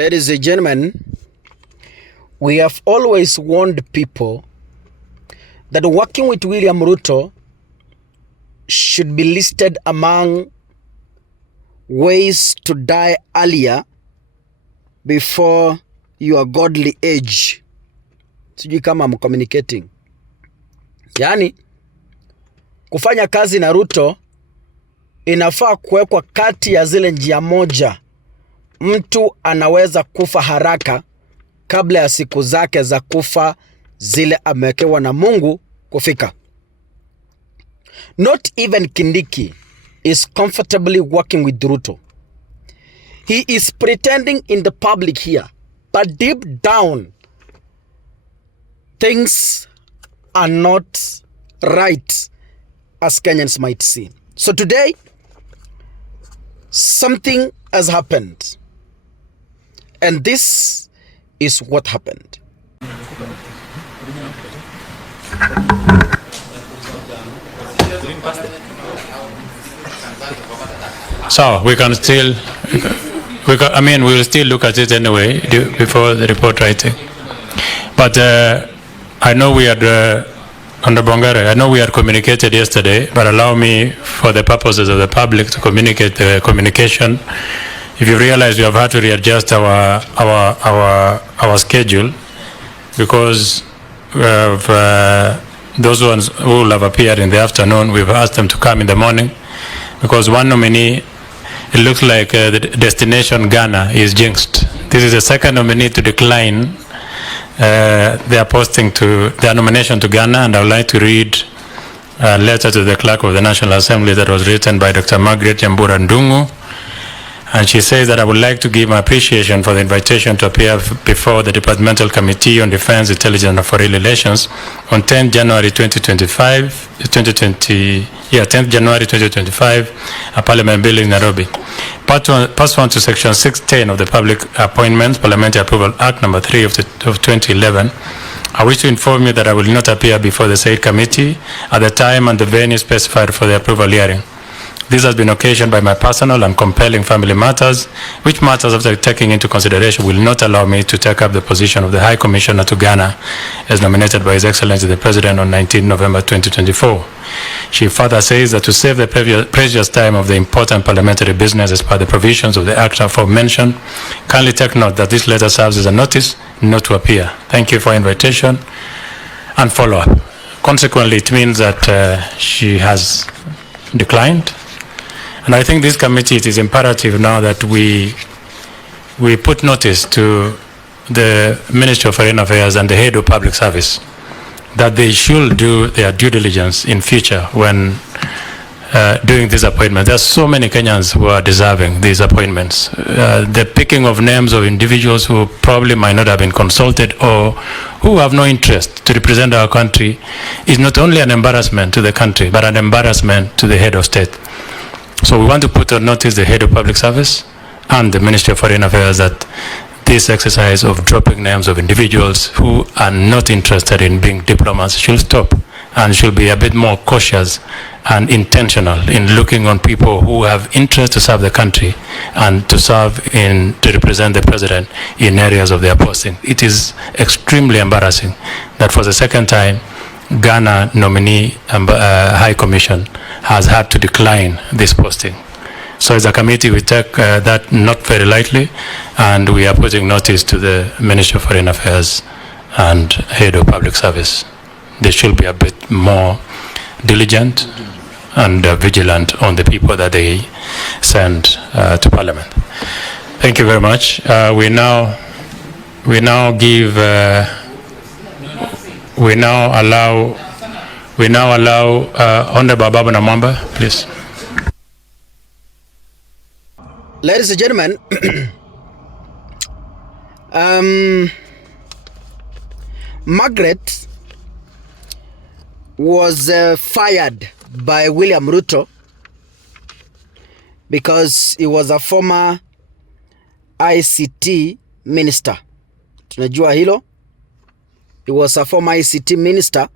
Ladies and gentlemen, we have always warned people that working with William Ruto should be listed among ways to die earlier before your godly age. Sijui kama I'm communicating. Yani, kufanya kazi na Ruto inafaa kuwekwa kati ya zile njia moja. Mtu anaweza kufa haraka kabla ya siku zake za kufa zile amewekewa na Mungu kufika. Not even Kindiki is comfortably working with Ruto. He is pretending in the public here, but deep down, things are not right as Kenyans might see. So today, something has happened. And this is what happened. So we can still, we will still look at it anyway before the report writing. But I know we had, under Bongare, I know we had communicated yesterday, but allow me, for the purposes of the public, to communicate the communication. If you realize we have had to readjust our schedule because of those ones who will have appeared in the afternoon, we've asked them to come in the morning because one nominee, it looks like the destination Ghana is jinxed. This is the second nominee to decline their nomination to Ghana, and I would like to read a letter to the Clerk of the National Assembly that was written by Dr. Margaret Nyambura Ndungu. And she says that I would like to give my appreciation for the invitation to appear before the Departmental Committee on Defense, Intelligence and Foreign Relations on 10th January 2025, 10th January 2025 at Parliament Building, Nairobi. Pursuant to Section 610 of the Public Appointments Parliamentary Approval Act number 3 of 2011, I wish to inform you that I will not appear before the said committee at the time and the venue specified for the approval hearing. This has been occasioned by my personal and compelling family matters, which matters, after taking into consideration, will not allow me to take up the position of the High Commissioner to Ghana as nominated by His Excellency the President on 19 November 2024. She further says that to save the precious time of the important parliamentary business as per the provisions of the Act aforementioned, kindly take note that this letter serves as a notice not to appear. Thank you for invitation and follow-up. Consequently, it means that she has declined. And I think this committee, it is imperative now that we put notice to the Ministry of Foreign Affairs and the Head of Public Service that they should do their due diligence in future when doing this appointment. There are so many Kenyans who are deserving these appointments. The picking of names of individuals who probably might not have been consulted or who have no interest to represent our country is not only an embarrassment to the country, but an embarrassment to the Head of State. So we want to put on notice the Head of Public Service and the Ministry of Foreign Affairs that this exercise of dropping names of individuals who are not interested in being diplomats should stop and should be a bit more cautious and intentional in looking on people who have interest to serve the country and to represent the President in areas of their posting. It is extremely embarrassing that for the second time, Ghana nominee High Commission has had to decline this posting. So as a committee, we take that not very lightly, and we are putting notice to the Ministry of Foreign Affairs and Head of Public Service. They should be a bit more diligent and vigilant on the people that they send to Parliament. Thank you very much. We now allow Honorable Babu Namwamba, please. Ladies and gentlemen, Margaret was fired by William Ruto because he was a former ICT minister. Tunajua hilo. He was a former ICT minister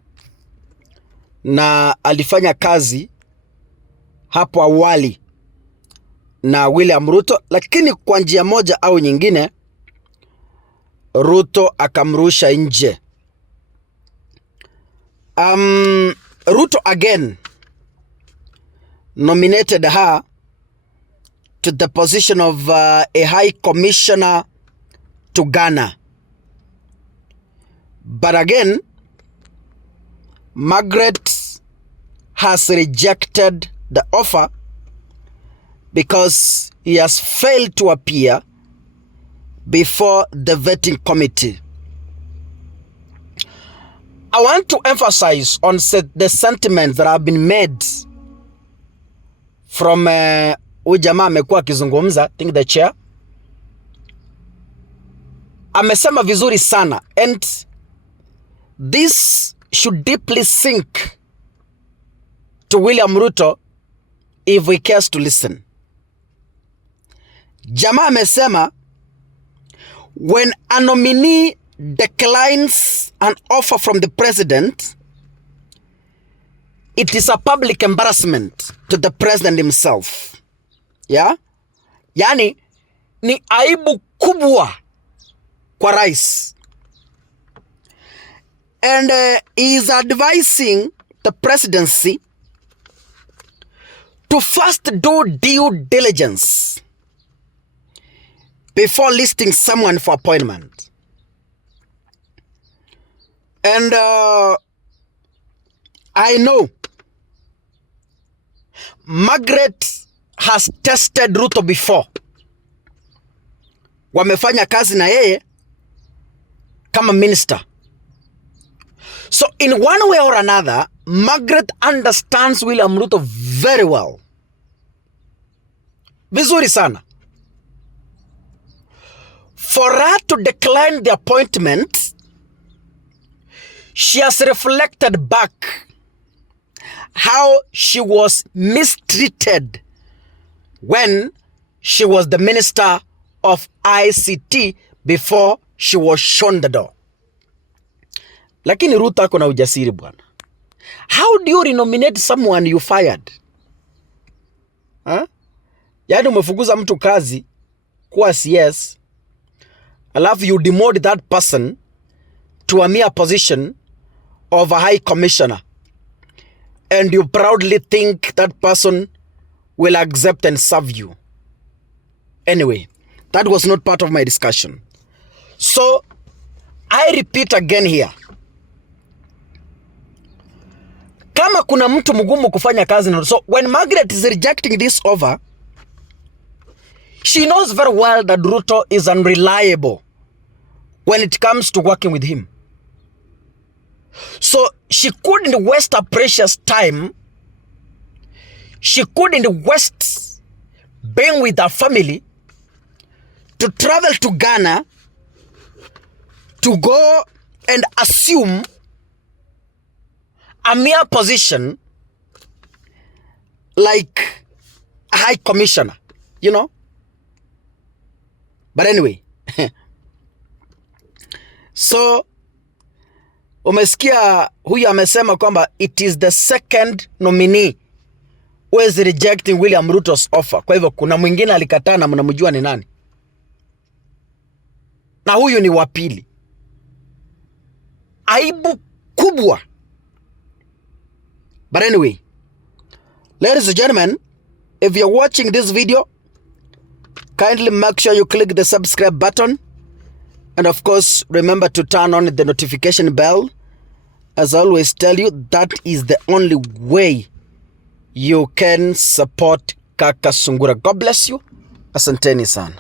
na alifanya kazi hapo awali na William Ruto, lakini kwa njia moja au nyingine Ruto akamrusha nje. Ruto again nominated her to the position of a high commissioner to Ghana. But again, Margaret has rejected the offer because he has failed to appear before the vetting committee. I want to emphasize on the sentiments that have been made from jamaa amekuwa akizungumza, I think the chair amesema vizuri sana, and this should deeply sink to William Ruto if we cares to listen. Jamaa amesema when a nominee declines an offer from the president, it is a public embarrassment to the president himself. Yeah? Yani, ni aibu kubwa kwa rais. And he is advising the presidency to first do due diligence before listing someone for appointment. And I know Margaret has tested Ruto before. Wamefanya kazi na yeye kama minister. So in one way or another, Margaret understands William Ruto very well. Vizuri sana. For her to decline the appointment, she has reflected back how she was mistreated when she was the minister of ICT before she was shown the door. Lakini Ruto ako na ujasiri bwana. How do you renominate someone you fired? Huh? Yaani umefukuza mtu kazi kuwa CS, alafu you demote that person to a mere position of a high commissioner, and you proudly think that person will accept and serve you. Anyway, that was not part of my discussion. So, I repeat again here. Kama kuna mtu mgumu kufanya kazi na, so when Margaret is rejecting this offer, she knows very well that Ruto is unreliable when it comes to working with him. So she couldn't waste her precious time. She couldn't waste being with her family to travel to Ghana to go and assume a mere position like a high commissioner, you know. But anyway, so umesikia huyu amesema kwamba it is the second nominee who is rejecting William Ruto's offer. Kwa hivyo kuna mwingine alikataa na mnamjua ni nani. Na huyu ni wa pili. Aibu kubwa. But anyway, ladies and gentlemen, if you're watching this video, kindly make sure you click the subscribe button. And of course, remember to turn on the notification bell. As I always tell you, that is the only way you can support Kaka Sungura. God bless you. Asanteni sana.